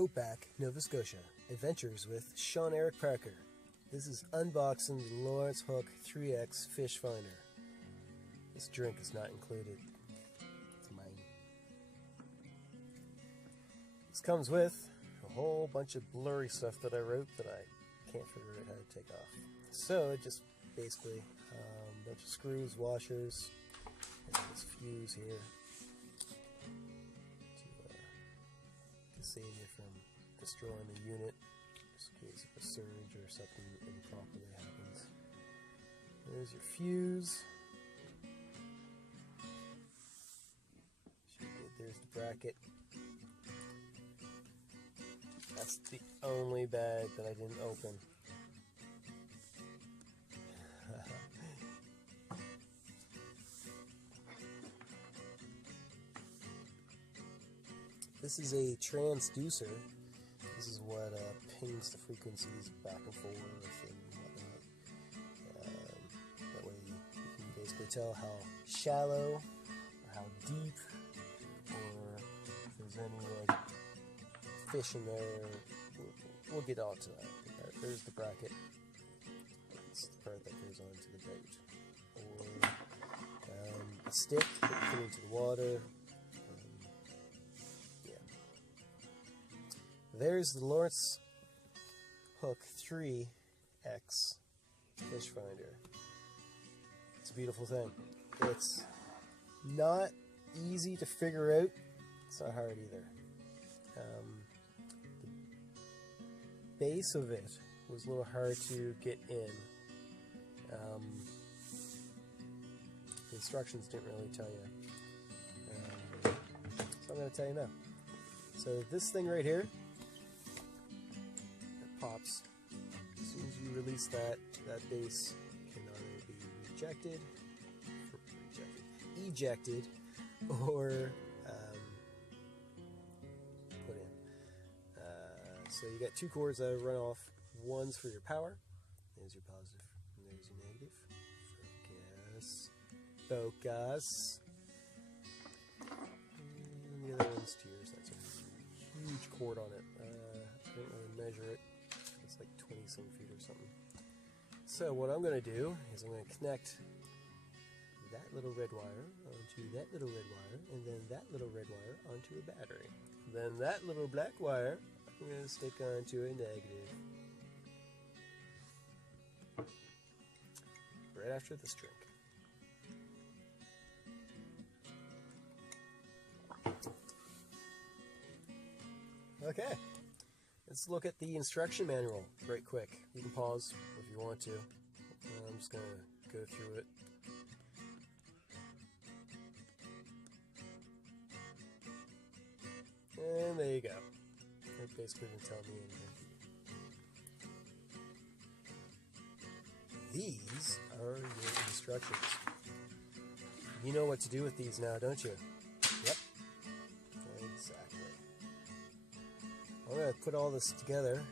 Outback, Nova Scotia. Adventures with Sean Eric Parker. This is unboxing the Lowrance Hook 3X Fishfinder. This drink is not included. It's mine. This comes with a whole bunch of blurry stuff that I wrote that I can't figure out how to take off. So it just basically a bunch of screws, washers, and this fuse here to save you from destroying the unit just in case of a surge or something improperly happens. There's your fuse. There's the bracket. That's the only bag that I didn't open. This is a transducer. This is what pings the frequencies back and forth and whatnot. That way you can basically tell how shallow or how deep, or if there's any fish in there. We'll get all to that. There's the bracket. That's the part that goes onto the boat. Or a stick that you put into the water. There's the Lowrance Hook 3X Fishfinder. It's a beautiful thing. It's not easy to figure out. It's not hard either. The base of it was a little hard to get in. The instructions didn't really tell you. So I'm going to tell you now. So this thing right here, pops. As soon as you release that base can either be ejected, or put in. So you got two cords that run off. One's for your power. There's your positive, and there's your negative. Focus. And the other one's to yours. That's a huge cord on it. I didn't really measure it. It's like 20 some feet or something. So what I'm going to do is I'm going to connect that little red wire onto that little red wire, and then that little red wire onto a battery. Then that little black wire I'm going to stick onto a negative. Right after this drink. Okay. Let's look at the instruction manual right quick. You can pause if you want to. I'm just going to go through it. And there you go. It basically didn't tell me anything. These are your instructions. You know what to do with these now, don't you? Yep. Exactly. I'm going to put all this together.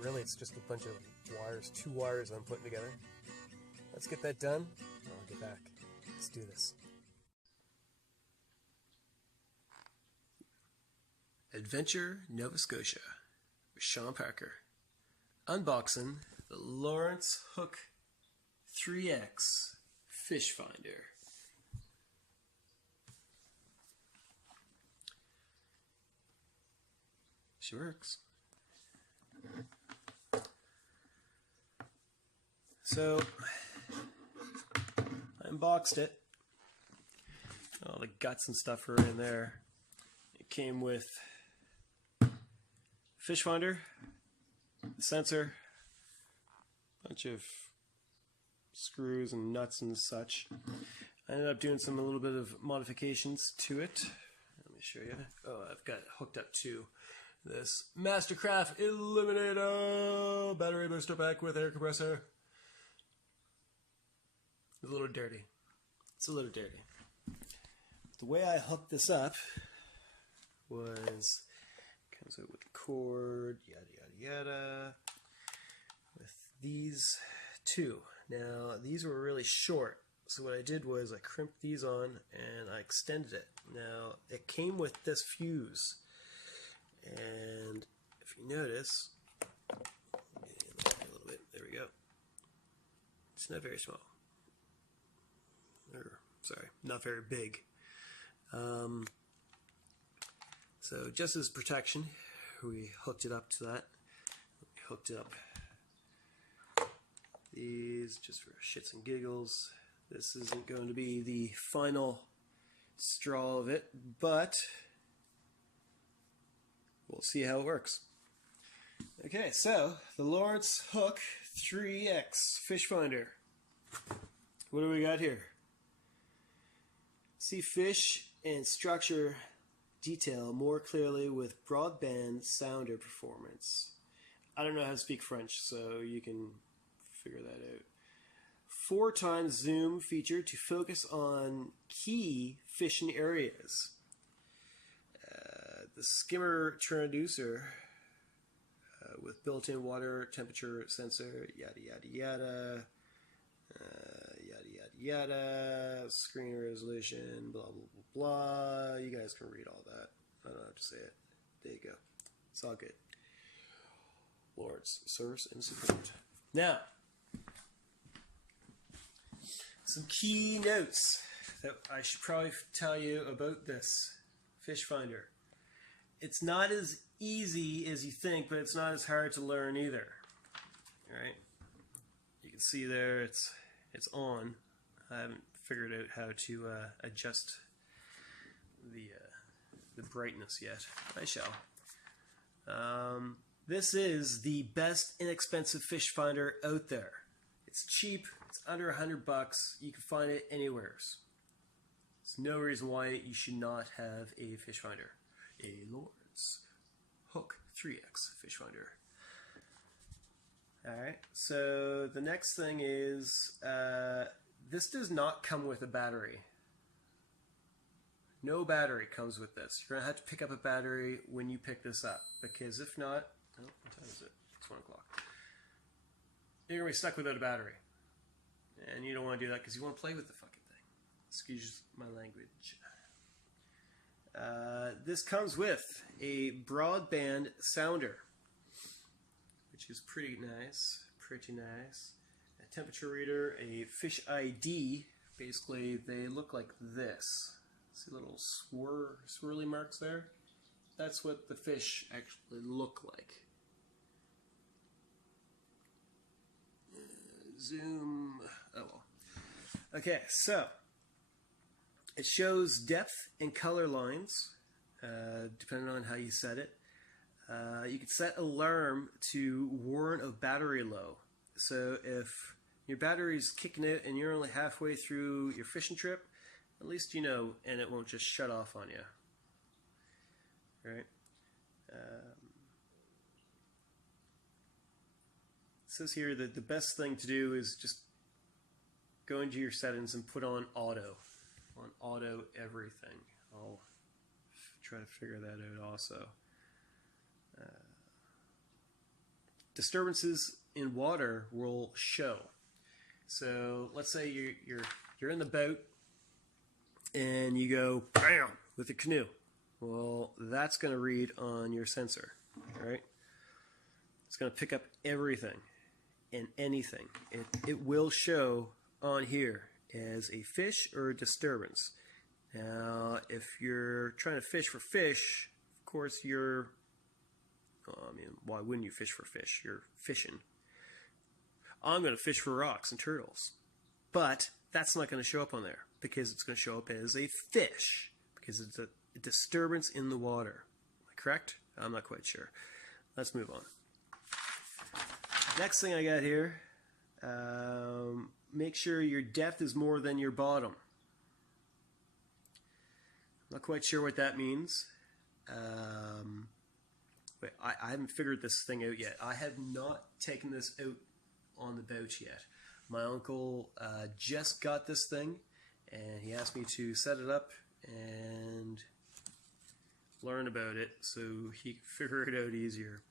Really, it's just a bunch of wires, two wires I'm putting together. Let's get that done, and I'll get back. Let's do this. Adventure Nova Scotia with Sean Parker. Unboxing the Lowrance Hook 3X Fishfinder. She works. So I unboxed it. All the guts and stuff are in there. It came with Fishfinder, the sensor, a bunch of screws and nuts and such. I ended up doing a little bit of modifications to it. Let me show you. Oh, I've got it hooked up to this Mastercraft Eliminator battery booster pack with air compressor. It's a little dirty. It's a little dirty. The way I hooked this up was, comes out with the cord, yada yada yada, with these two. Now these were really short, so what I did was I crimped these on and I extended it. Now it came with this fuse, And if you notice, a little bit, there we go. It's not very small. Or, sorry, not very big. So just as protection, we hooked it up to that. We hooked it up. These just for shits and giggles. This isn't going to be the final straw of it, but we'll see how it works. Okay, so the Lowrance Hook 3X Fishfinder. What do we got here? See fish and structure detail more clearly with broadband sounder performance. I don't know how to speak French, so you can figure that out. 4 times zoom feature to focus on key fishing areas. The skimmer transducer with built-in water temperature sensor, yada yada yada, yada yada yada, screen resolution, blah blah blah blah. You guys can read all that. I don't have to say it. There you go. It's all good. Lowrance, service and support. Now, some key notes that I should probably tell you about this Fishfinder. It's not as easy as you think, but it's not as hard to learn either. All right, you can see there it's on. I haven't figured out how to adjust the brightness yet. I shall. This is the best inexpensive fish finder out there. It's cheap. It's under $100. You can find it anywhere. There's no reason why you should not have a fish finder. A Lowrance Hook 3X fish finder. Alright, so the next thing is this does not come with a battery. No battery comes with this. You're going to have to pick up a battery when you pick this up, because if not, oh, what time is it? It's 1 o'clock. You're going to be stuck without a battery. And you don't want to do that because you want to play with the fucking thing. Excuse my language. This comes with a broadband sounder, which is pretty nice. Pretty nice. A temperature reader, a fish ID. Basically, they look like this. See little swirly marks there? That's what the fish actually look like. Zoom. Oh well. Okay, so it shows depth and color lines, depending on how you set it. You can set alarm to warn of battery low. So if your battery's kicking out and you're only halfway through your fishing trip, at least you know, and it won't just shut off on you. Right? It says here that the best thing to do is just go into your settings and put on auto. On auto everything. I'll try to figure that out also. Disturbances in water will show. So let's say you're in the boat and you go bam with the canoe. Well, that's going to read on your sensor, right? It's going to pick up everything and anything. It will show on here as a fish or a disturbance. Now, if you're trying to fish for fish, of course why wouldn't you fish for fish? You're fishing. I'm going to fish for rocks and turtles. But that's not going to show up on there because it's going to show up as a fish because it's a disturbance in the water. Am I correct? I'm not quite sure. Let's move on. Next thing I got here, make sure your depth is more than your bottom. I'm not quite sure what that means. But I haven't figured this thing out yet. I have not taken this out on the boat yet. My uncle just got this thing, and he asked me to set it up and learn about it so he can figure it out easier.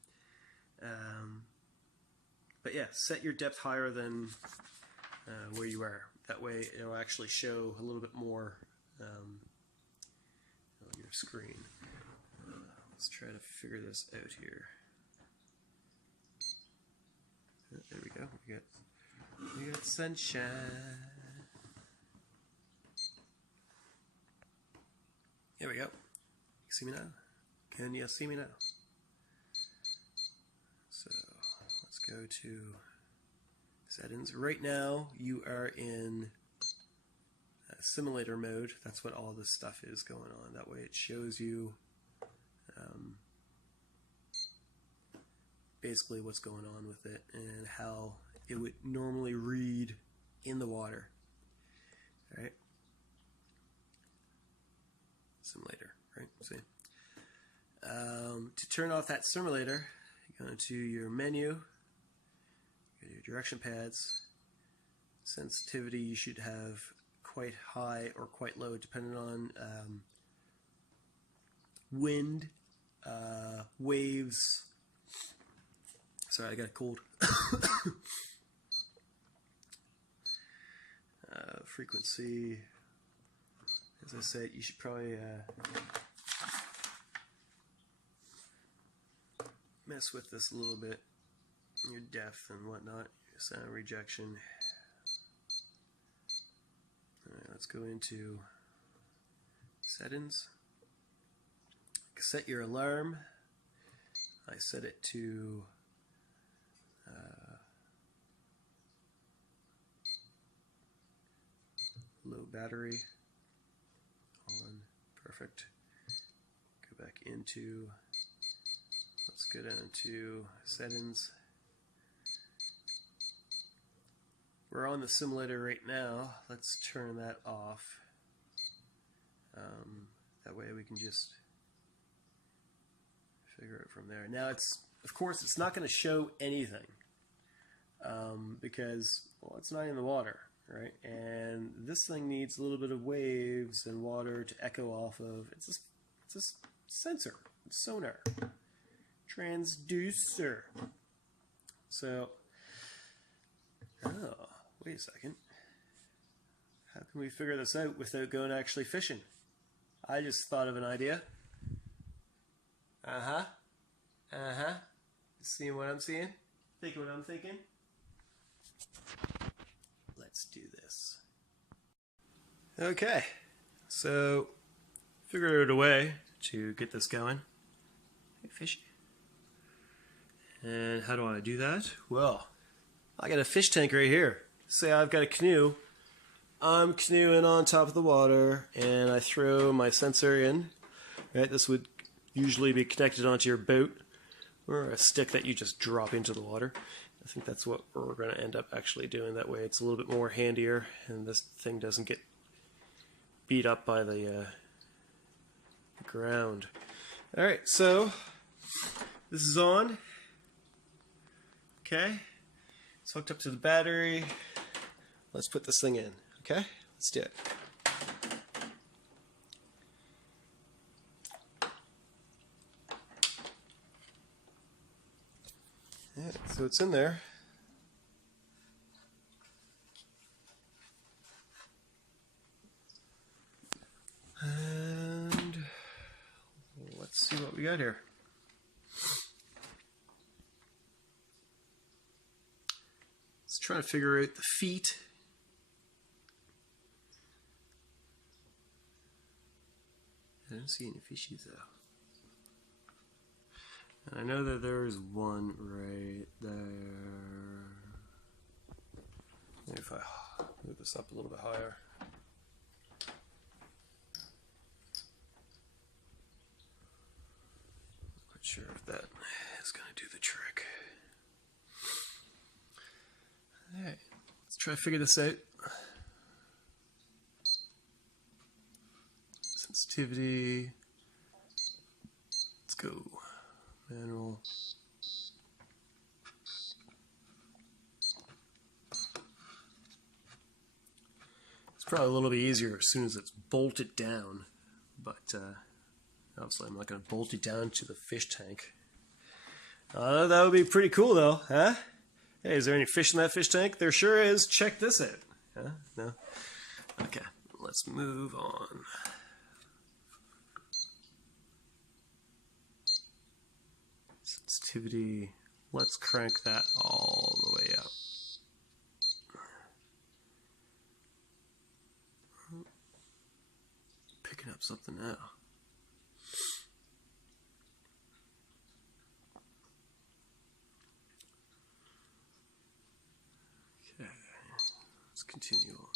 But yeah, set your depth higher than where you are. That way it'll actually show a little bit more on your screen. Let's try to figure this out here. There we go. We got sunshine. Here we go. You see me now? Can you see me now? So let's go to settings. Right now you are in simulator mode. That's what all this stuff is going on. That way it shows you basically what's going on with it and how it would normally read in the water. Alright. Simulator, right? See? To turn off that simulator, you go into your menu, go to your direction pads. Sensitivity you should have quite high or quite low depending on wind, waves. Sorry, I got a cold. Frequency, as I said, you should probably mess with this a little bit. Your depth and whatnot, your sound rejection. Alright, let's go into settings. Set your alarm. I set it to low battery on. Perfect. Go back into, let's go down to settings. We're on the simulator right now. Let's turn that off. That way we can just figure it from there. Now it's, of course, it's not going to show anything because, well, it's not in the water, right? And this thing needs a little bit of waves and water to echo off of. It's a sensor, sonar, transducer. So, oh, wait a second. How can we figure this out without going actually fishing? I just thought of an idea. Seeing what I'm seeing? Thinking what I'm thinking? Let's do this. Okay, so figured out a way to get this going. Hey, fishy. And how do I do that? Well, I got a fish tank right here. Say I've got a canoe. I'm canoeing on top of the water, and I throw my sensor in. Right, this would usually be connected onto your boat or a stick that you just drop into the water. I think that's what we're going to end up actually doing. That way it's a little bit more handier and this thing doesn't get beat up by the ground. Alright, so this is on. Okay, it's hooked up to the battery. Let's put this thing in. Okay, let's do it. Yeah, so it's in there. And let's see what we got here. Let's try to figure out the feet. I don't see any fishies though. And I know that there's one right there. Maybe if I move this up a little bit higher. Not quite sure if that is going to do the trick. Alright, let's try to figure this out. Sensitivity. Let's go. Manual. It's probably a little bit easier as soon as it's bolted down, but obviously I'm not going to bolt it down to the fish tank. That would be pretty cool though, huh? Hey, is there any fish in that fish tank? There sure is. Check this out. Huh? No? Okay, let's move on. Sensitivity, let's crank that all the way up. Picking up something now. Okay, let's continue on.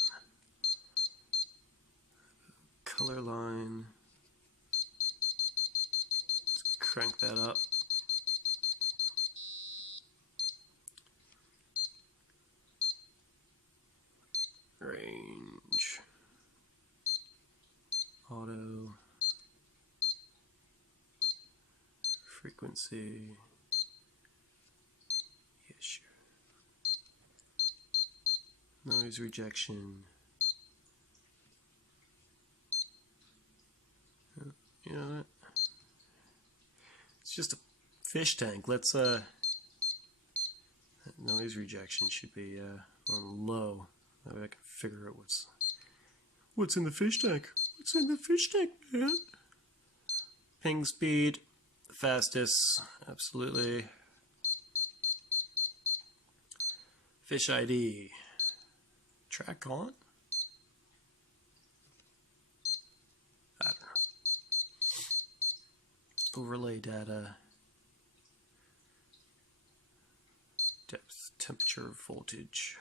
Color line, let's crank that up. Range, auto, frequency, yeah, sure. Noise rejection. You know what? It's just a fish tank. Let's noise rejection should be on low. That way I can figure out what's in the fish tank. What's in the fish tank, man? Ping speed, fastest, absolutely. Fish ID. Track on? I don't know. Overlay data. Depth, temperature, voltage.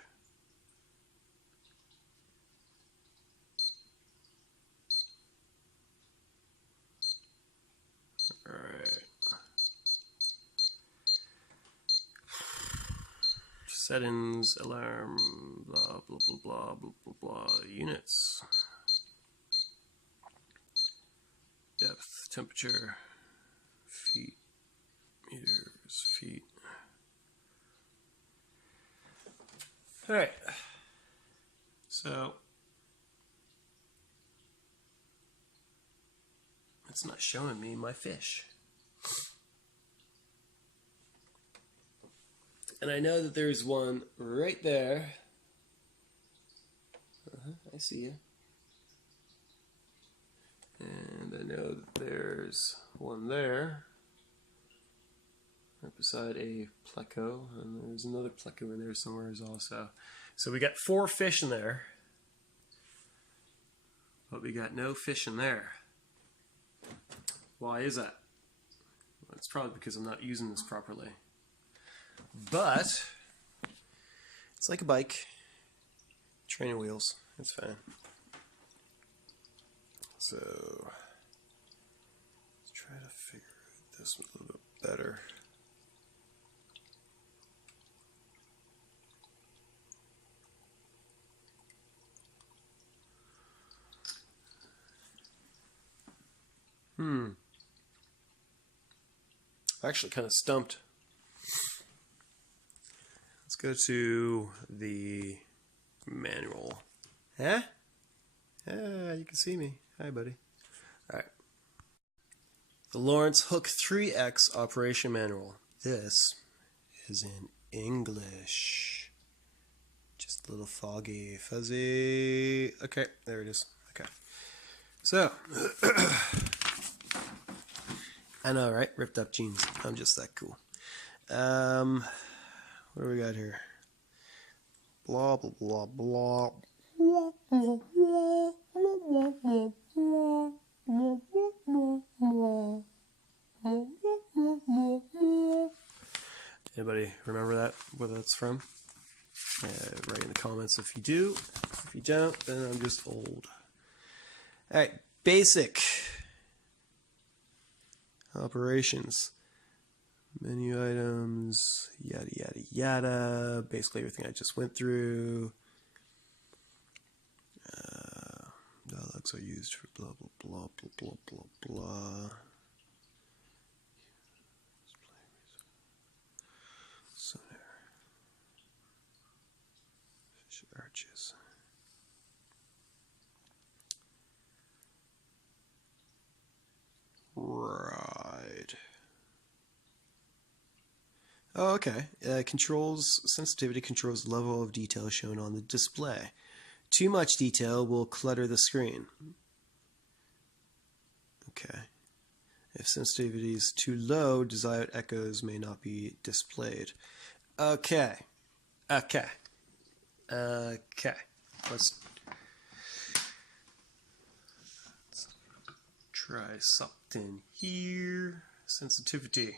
Alright. Settings, alarm, blah, blah, blah, blah, blah, blah, blah, units. Depth, temperature, feet, meters, feet. Alright. So, it's not showing me my fish. And I know that there's one right there. I see you. And I know that there's one there. Right beside a pleco. And there's another pleco in there somewhere also. So we got 4 fish in there. But we got no fish in there. Why is that? Well, it's probably because I'm not using this properly. But it's like a bike. Training wheels. It's fine. So let's try to figure this a little bit better. Actually kind of stumped. Let's go to the manual. Huh? Yeah, you can see me. Hi, buddy. Alright. The Lowrance Hook 3X operation manual. This is in English. Just a little foggy, fuzzy. Okay, there it is. Okay. So, I know, right? Ripped up jeans. I'm just that cool. What do we got here? Blah, blah, blah, blah. Anybody remember that? Where that's from? Write in the comments if you do. If you don't, then I'm just old. Alright, basic operations. Menu items, yada yada yada. Basically everything I just went through. Dialogues are used for blah blah blah blah blah blah blah. Sonar. Fish arches. Right. Oh, okay. Sensitivity controls the level of detail shown on the display. Too much detail will clutter the screen. Okay. If sensitivity is too low, desired echoes may not be displayed. Okay. Let's try something here. Sensitivity.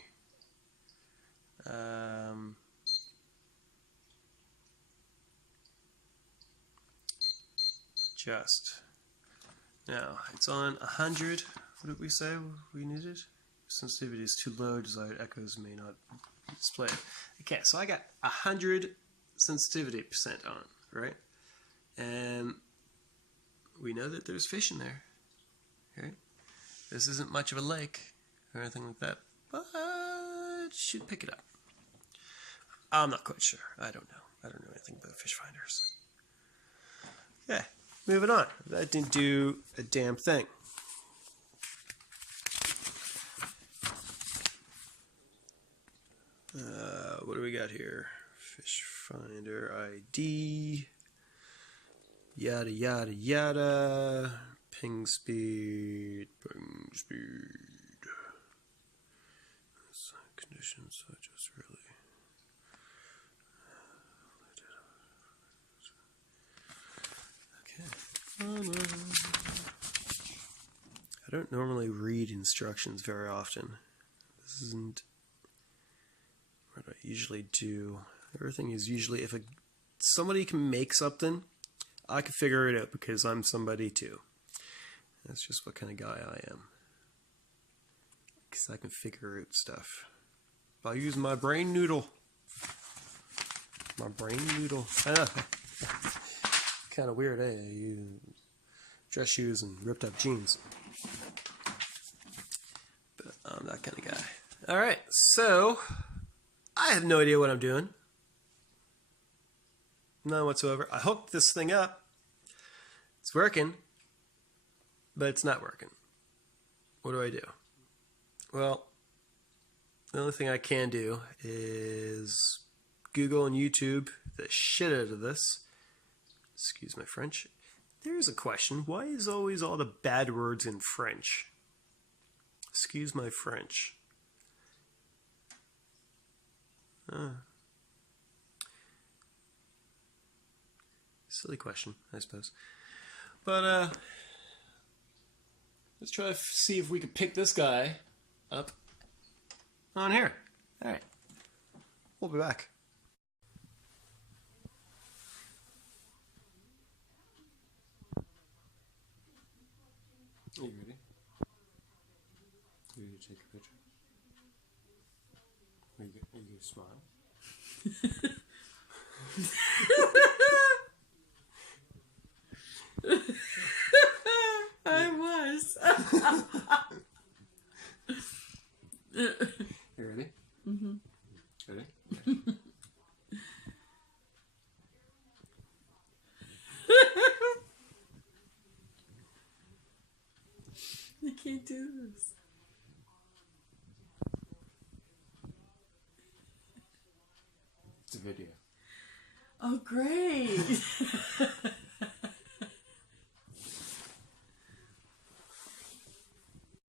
Adjust. Now, it's on 100. What did we say we needed? Sensitivity is too low, desired echoes may not be displayed. Okay, so I got 100 sensitivity percent on, right? And we know that there's fish in there, right? This isn't much of a lake or anything like that, but it should pick it up. I'm not quite sure. I don't know. I don't know anything about fish finders. Okay, moving on. That didn't do a damn thing. What do we got here? Fishfinder ID. Yada yada yada. Ping speed. Conditions such as really. Okay. I don't normally read instructions very often. This isn't what I usually do. Everything is usually, if somebody can make something, I can figure it out because I'm somebody too. That's just what kind of guy I am. Because I can figure out stuff by using my brain noodle. My brain noodle. I know. Kind of weird, eh? You dress shoes and ripped up jeans. But I'm that kind of guy. Alright, so I have no idea what I'm doing. None whatsoever. I hooked this thing up. It's working. But it's not working. What do I do? Well, the only thing I can do is Google and YouTube the shit out of this. Excuse my French. There's a question. Why is always all the bad words in French? Excuse my French. Silly question, I suppose. But, let's try to see if we can pick this guy up on here. Alright. We'll be back. Are you ready? Are you ready to take a picture? Are you going to smile? I was. You ready? Mm-hmm. Ready? I can't do this. It's a video. Oh, great.